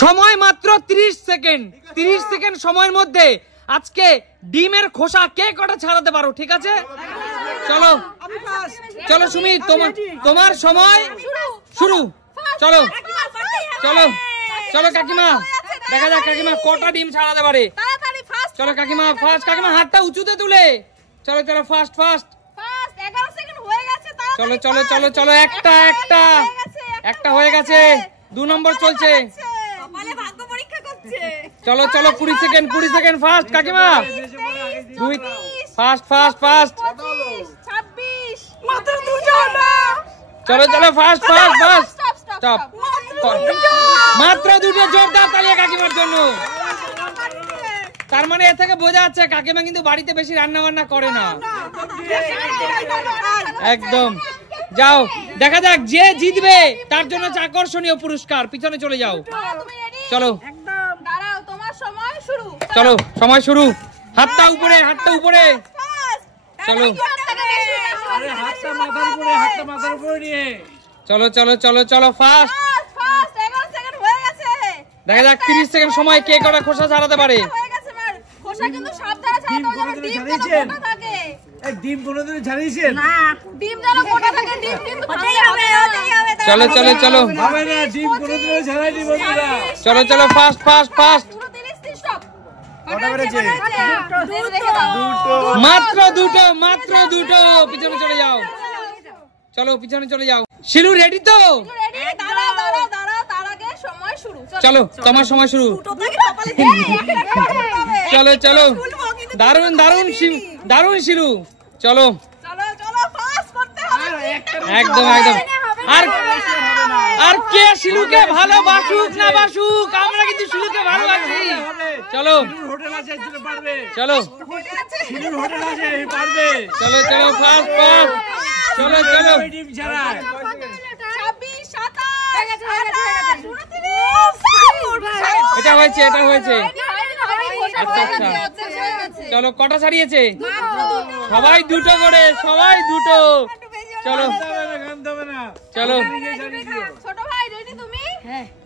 সময় মাত্র 30 second. 30 second সময়ের মধ্যে আজকে ডিমের খোসা কে কটা ছাড়াতে পারো? ঠিক আছে, চলো চলো সুমি, তোমার সময় শুরু। চলো চলো চলো কাকিমা, দেখা যাক কাকিমা কটা ডিম ছাড়াতে পারে। চলো কাকিমা ফার্স্ট, কাকিমা হাতটা উঁচুতে তুলে চলো চলো ফার্স্ট ফার্স্ট। চলো চলো চলো চলো, একটা হয়ে গেছে, 2 নম্বর চলছে। চলো চলো 20 সেকেন্ড ফার্স্ট কাকিমা, 2 ফার্স্ট ফার্স্ট ফার্স্ট। চলো চলো ফার্স্ট ফার্স্ট ফার্স্ট স্টপ। মাত্র 2টো, জোরদার তালিয়া কাকিমার জন্য। তার মানে এ থেকে বোঝা যাচ্ছে কাকিমা কিন্তু বাড়িতে বেশি রান্না বান্না করে না। একদম। যাও দেখা যাক যে জিতবে তার জন্য আকর্ষণীয় পুরস্কার। পিছনে চলে যাও। চলো চলো সময় শুরু। হাতটা উপরে, হাতটা উপরে। চলো চলো চলো চলো চলো ফার্স্ট। দেখা যাক 30 সেকেন্ড সময় কে কটা খোসা ছাড়াতে পারে। চলো চলো চলো চলো চলো ফার্স্ট ফার্স্ট ফার্স্ট। মাত্র দুটো। পিছনে চলে যাও। চলো পিছনে চলে যাও। শিলু রেডি তো? চলো তোমার সময় শুরু। চলো চলো, দারুন দারুন দারুন শিলু। চলো একদম একদম। আর কে শিলুকে ভালোবাসুক না বাসুক, আমরা কিন্তু শিলুকে ভালোবাসি। চলো চলো চলো চলো ফার্স্ট ফার্স্ট। চলো চলো এটা হয়েছে আচ্ছা আচ্ছা। চলো কটা ছাড়িয়েছে? সবাই দুটো করে, সবাই দুটো। চলো চলো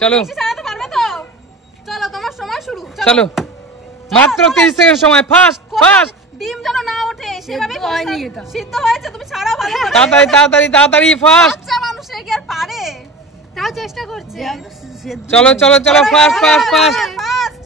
চলো চলো, মাত্র 30 সেকেন্ড সময়। First first. ডিম যেন না ওঠে সেভাবে সিদ্ধ হয়েছে, তুমি ছাড়াও ভালো করে। তাড়াতাড়ি তাড়াতাড়ি তাড়াতাড়ি ফার্স্ট। বাচ্চা মানুষ কি আর পারে? তাও চেষ্টা করছে। চলো চলো চলো ফার্স্ট ফার্স্ট ফার্স্ট।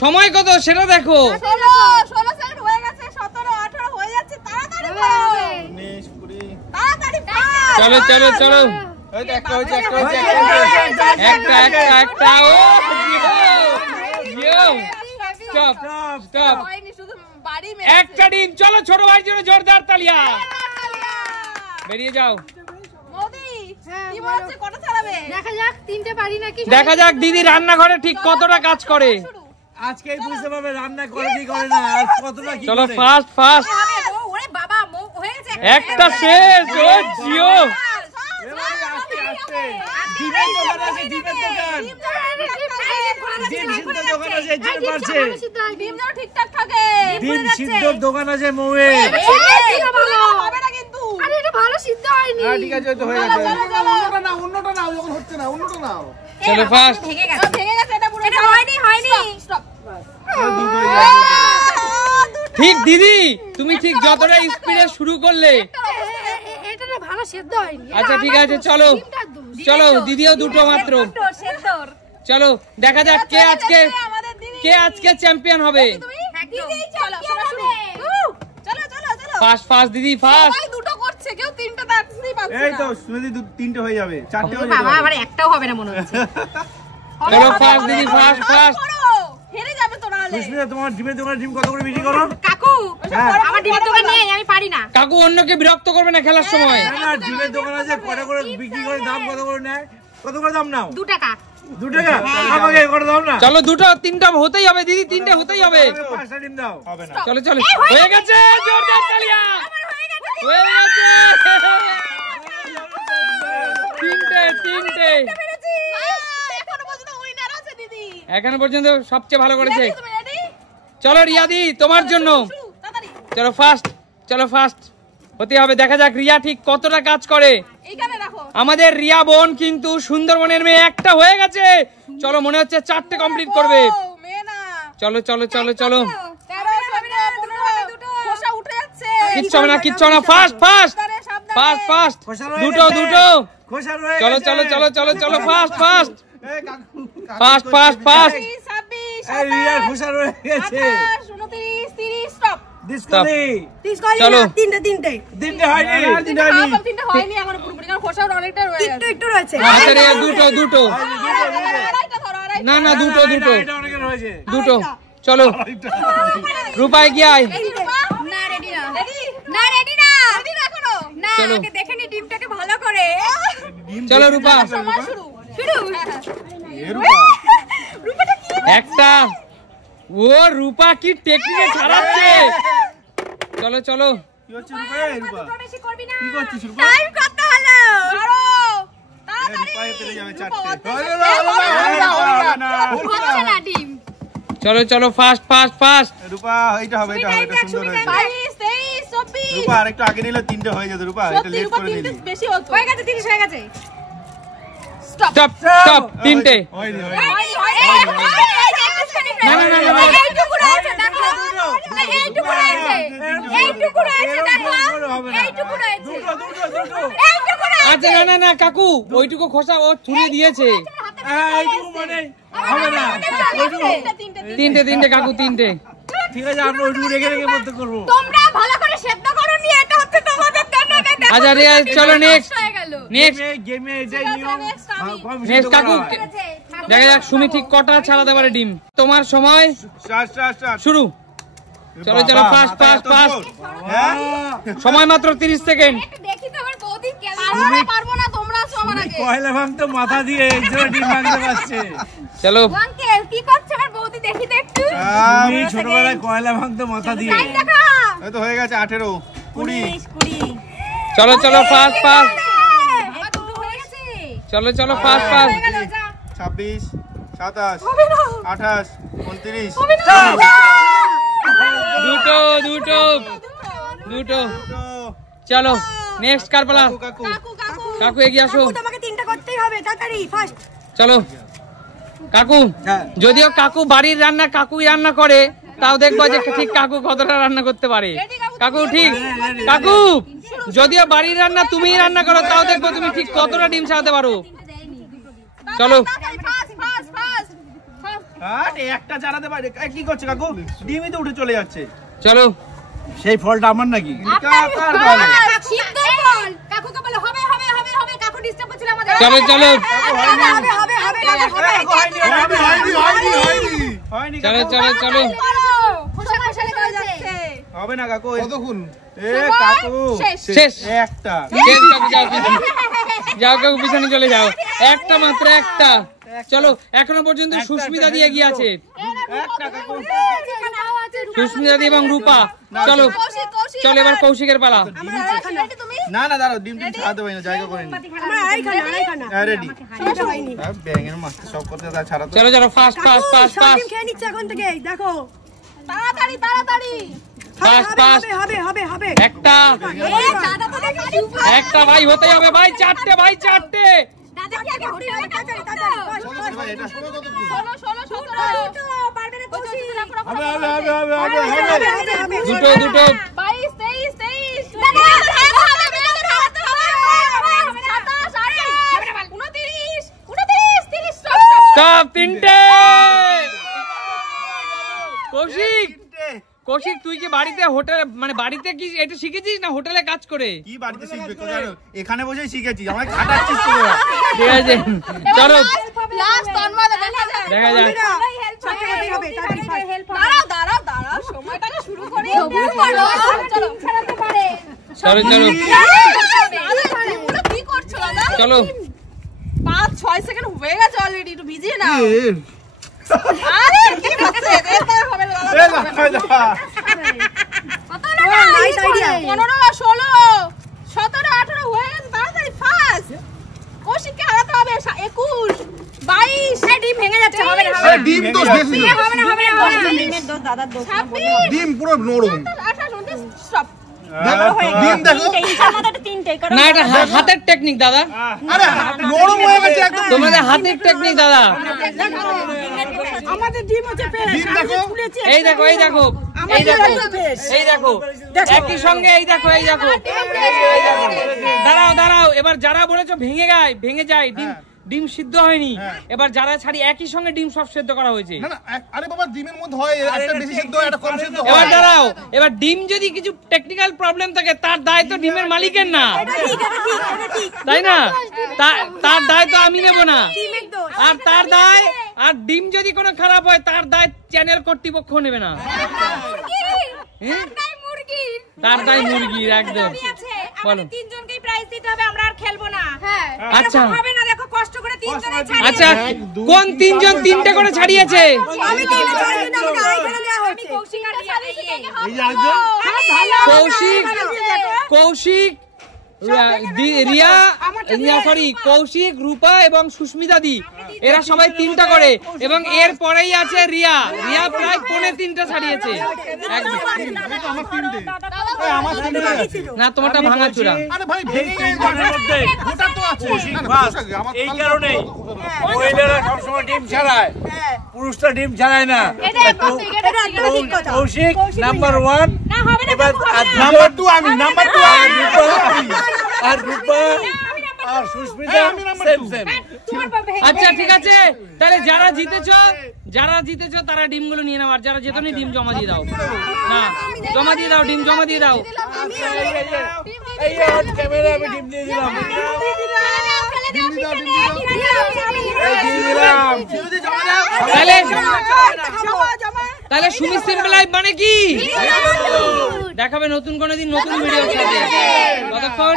সময় কত সেটা দেখো। 16 সেকেন্ড হয়ে গেছে, 17 18 হয়ে যাচ্ছে। তাড়াতাড়ি করো। 19 20 তাড়াতাড়ি ফার্স্ট। চলো চলো চলো। এই তো একটা হয়েছে, একটা ও ইয়ো স্টপ স্টপ। একটা ডিম। চলো ছোট ভাইয়ের জন্য জোরদার তালিয়া। বেরিয়ে যাও। দেখা যাক দিদি রান্নাঘরে ঠিক কতটা কাজ করে। আজকেই বুঝতে পারবে রান্না করে কি করে না, আর কতটা কি। চলো ফার্স্ট ফার্স্ট। ওরে বাবা হয়েছে একটা শেষ। ও জিও ডিমের দোকান আছে, ডিমের দোকান। ডিম সিদ্ধ দোকান আছে, যে পারছে। ডিম যেন ঠিকঠাক থাকে। ডিম সিদ্ধ দোকান আছে মৌয়ে। হবে না কিন্তু। আরে এটা ভালো সিদ্ধ হয়নি। হ্যাঁ ঠিক আছে, তো হয়ে গেছে। অন্যটা নাও, যখন হচ্ছে না অন্যটা নাও। চলো ফার্স্ট। ভেঙে গেছে এটা পুরো। এটা হয়নি স্টপ। ঠিক দিদি, তুমি ঠিক যতটা স্পিডে শুরু করলে। এটা না ভালো সিদ্ধ হয়নি। আচ্ছা ঠিক আছে, চলো চলো দিদিও দুটো মাত্র। চলো দেখা যাক কে আজকে চ্যাম্পিয়ন হবে। ফার্স্ট ফার্স্ট দিদি ফার্স্ট। সবাই দুটো করছে, কেউ তিনটা তাড়াতাড়ি পাচ্ছে না। এই তো সুমিদি তিনটে হয়ে যাবে, চারটে হয়ে যাবে। বাবা আবার একটাও হবে না মনে হচ্ছে। চলো ফার্স্ট দিদি ফার্স্ট ফার্স্ট। হেরে যাবে তো নালে। সুস্মিতা তোমার ডিমের দোকানে ডিম কত করে বিক্রি করো? কাকু আমার ডিমের দোকান নিয়ে আমি পারি না। কাকু অন্যকে বিরক্ত করবে না খেলার সময়। না না, ডিমের দোকান আছে, কত করে বিক্রি করে, দাম কত করে নেয়? কত করে দাম নাও? 2 টাকা। 2 টাকা? আমাকে কত দাম না? চলো দুটো, তিনটা হতেই হবে দিদি, তিনটা হতেই হবে। 5টা ডিম দাও। হবে না। চলো চলো হয়ে গেছে, জোরদার তালিয়া। হয়ে গেছে তিনটে। এখনো পর্যন্ত সবচেয়ে ভালো করেছে। চলো রিয়া দি তোমার জন্য। চলো ফার্স্ট, চলো ফার্স্ট হতে হবে। দেখা যাক রিয়া ঠিক কতটা কাজ করে। আমাদের রিয়া বোন কিন্তু সুন্দরবনের মেয়ে। একটা হয়ে গেছে, চলো মনে হচ্ছে 4টে কমপ্লিট করবে। চলো চলো চলো চলো, কিচ্ছু হবে না, কিচ্ছু হবে না। ফাস্ট ফাস্ট ফাস্ট ফাস্ট, দুটো দুটো। চলো চলো চলো চলো চলো, fast fast fast fast fast. চলো দুটো দুটো, না না দুটো দুটো দুটো। চলো রূপা এগিয়ে আয়। চলো দেখে নি ডিমটাকে ভালো করে। চলো রূপা, একটা। ও রূপা কি টেকনিকে ছাড়াচ্ছে। চলো চলো চলো চলো, ফাস্ট ফাস্ট ফাস্ট। রূপা এটা হবে, এটা হবে, এটা সুন্দর হয়েছে। 22 23 24। রূপা আরেকটু আগে নিলে 3টে হয়ে যেত। রূপা এটা লেট করে নিলি। বেশি হয়ে গেছে, 30 হয়ে গেছে। স্টপ স্টপ, 3টে। হয়নি না না না না, এইটুকু রয়েছে দেখো, এইটুকু রয়েছে, এইটুকু রয়েছে দেখো, এইটুকু রয়েছে, এইটুকু রয়েছে। আচ্ছা না না না কাকু, ওইটুকু খোসা ও ছুঁড়ে দিয়েছে। এইটুকু মানে হবে না, তিনটে তিনটে কাকু, 3টে। ঠিক আছে, আমরা ওইটুকু রেখে রেখে মধ্যে করব। তোমরা ভালো করে সেদ্ধ করো নি, এটা হচ্ছে তোমাদের জন্য। আচ্ছা ঠিক আছে, চলো নেক্সট হয়ে গেল। নেক্সট গেমে এটাই নিয়ম। নেক্সট কাকু, দেখা যাক সুমি ঠিক কটা ছাড়াতে পারে ডিম। তোমার সময় শুরু। চলো চলো, ফাস্ট ফাস্ট ফাস্ট। সময় মাত্র 30 সেকেন্ড। দেখি তোমার বৌদি পারবো না, তোমরা আছো আমার আগে। কয়লা ভাঙতে মাথা দিয়ে এই জন্য ডিম ভাঙতে পারছে। চলো আঙ্কেল কি করছে আমার বৌদি, দেখি তো একটু। তুমি ছোটবেলায় কয়লা ভাঙতে মাথা দিয়ে। দেখা এই তো হয়ে গেছে 18 20। চলো চলো, ফাস্ট ফাস্ট। আমার দুটো হয়ে গেছে। চলো চলো, ফাস্ট ফাস্ট। 26 27 28 29। দুটো দুটো দুটো। চলো নেক্সট কার পালা? কাকু কাকু এগিয়ে আসো। তোমাকে 3টা করতেই হবে, তাড়াতাড়ি ফাস্ট। চলো কাকু, যদিও কাকু বাড়ির রান্না কাকুই রান্না করে, তাও দেখবো যে ঠিক কাকু কতটা রান্না করতে পারে। কাকু ঠিক, কাকু যদিও বাড়ির রান্না তুমিই রান্না করো, তাও দেখবো তুমি ঠিক কতটা ডিম ছাড়াতে পারো। চলো একটা চালাতে পারে। কি করছে কাকু? ডিমই তো উঠে চলে যাচ্ছে। চলো, সেই ফলটা আমার নাকি? কাকুকে বলে হবে হবে হবে হবে, কাকু ডিস্টার্ব করছিল আমাদের। চলো চলো চলো চলো চলো। হবে না কাকু, কাকু শেষ। একটা শেষ কাকু, যাও যাও কাকু, পিছনে চলে যাও। একটা মাত্র একটা। চলো, এখনো পর্যন্ত সুস্মিতা দিয়ে এগিয়ে আছে, সুস্মিতা দি এবং রূপা। চলো চলো, এবার কৌশিকের পালা। না না দাঁড়াও, ডিম টিম ছাড়াতে পারি না, জায়গা করে নি। রেডি ব্যাঙের মাছ সব করতে ছাড়াতে। চলো চলো, ফাস্ট ফাস্ট ফাস্ট ফাস্ট খেয়ে নিচ্ছে এখন থেকে, দেখো তাড়াতাড়ি তাড়াতাড়ি। Fast fast. হবে হবে হবে। একটা একটা ভাই হতেই হবে ভাই, 4টে ভাই, 4টে। দাদা কি আগে হতে হবে, তাড়াতাড়ি তাড়াতাড়ি। 16 16 17 পারবে না খুশি। হবে হবে হবে হবে হবে। দুটো দুটো। 22 23 23। দাদা হবে হবে, বেশি হাতে হবে। 27 28 29 29 30। স্টপ, 3টে। কৌশিক, কৌশিক তুই কি বাড়িতে হোটেল মানে বাড়িতে কি এটা শিখেছিস না হোটেলে কাজ করে? কি বাড়িতে শিখবে জানো, এখানে বসেই শিখেছি। আমায় খাটাচ্ছিস তোরা। ঠিক আছে চলো, লাস্ট তন্ময় দেখা যাক। দেখা যাক। দাঁড়াও দাঁড়াও দাঁড়াও, সময়টাকে শুরু করি। চলো ছাড়াতে পারে। চলো চলো কি করছো দাদা? চলো, 5-6 সেকেন্ড হয়ে গেছে অলরেডি, একটু ভিজিয়ে নাও। আরে কি করছে, এটা হবে না দাদা। কত না, নাইস আইডিয়া। 15 16 17 18 হয়ে গেছে, তাড়াতাড়ি ফাস্ট। কৌশিককে হারাতে হবে। 21 22। এই ডিম ভেঙে যাচ্ছে, হবে না হবে না। ডিম দোষ বেশি হবে না হবে না। ডিমের দোষ দাদার দোষ, ডিম পুরো নরম। 28 29 স্টপ। ডিম দেখো না এটা হাতের টেকনিক দাদা, আরে নরম হয়ে গেছে একদম তোমাদের হাতের টেকনিক দাদা। আমাদের ডিম হচ্ছে ডিম দেখো এই দেখো এই দেখো এই দেখো এই দেখো একই সঙ্গে এই দেখো এই দেখো দাঁড়াও দাঁড়াও, এবার যারা বলেছো ভেঙে যায় ডিম, ডিম সিদ্ধ হয়নি, এবার যারা ছাড়ি একই সঙ্গে ডিম সব সিদ্ধ করা হয়েছে। না না আরে বাবা ডিমের মধ্যে হয় একটা বেশি সিদ্ধ একটা কম সিদ্ধ হয়। এবার দাঁড়াও, এবার ডিম যদি কিছু টেকনিক্যাল প্রবলেম থাকে তার দায় তো ডিমের মালিকের না, তাই না? তার দায় তো আমি নেব না, আর তার দায়, আর ডিম যদি কোনো খারাপ হয় তার দায় চ্যানেল কর্তৃপক্ষ নেবে না, তার দায় মুরগির। একদম বলো। তিনজনকেই প্রাইজ দিতে হবে, আমরা আর খেলবো না। আচ্ছা হবে না, দেখো কষ্ট করে তিনজনে ছাড়িয়ে। আচ্ছা কোন তিনজন তিনটে করে ছাড়িয়েছে? আমি কৌশিক আর এই যে আরেকজন কৌশিক, রিয়া, সরি কৌশিক, রূপা এবং সুস্মিতা দি, এরা সবাই 3টা করে, এবং এর পরেই আছে রিয়া প্রায় 3.25 ছাড়িয়েছে। না তোমারটা ভাঙাচুরা। আরে ভাই ভেঙে গেছে ওটা তো আছে এই কারণে মহিলারা সবসময় ডিম ছাড়ায়, পুরুষরা ডিম ছাড়ায় না। কৌশিক নাম্বার 1, নাম্বার 2 আমি, নাম্বার 2 আর রূপা আর সুস্মিতা সেম সেম। আচ্ছা ঠিক আছে, তাহলে যারা জিতেছো তারা ডিমগুলো নিয়ে নাও, আর যারা জেতনি ডিম জমা দিয়ে দাও। না জমা দিয়ে দাও, ডিম জমা দিয়ে দাও। এই অন ক্যামেরা আমি ডিম দিয়ে দিলাম, তাহলে সুমি সিম্পল লাইফ মানে কি দেখাবে নতুন কোনো দিন নতুন ভিডিওর সাথে। কতক্ষণ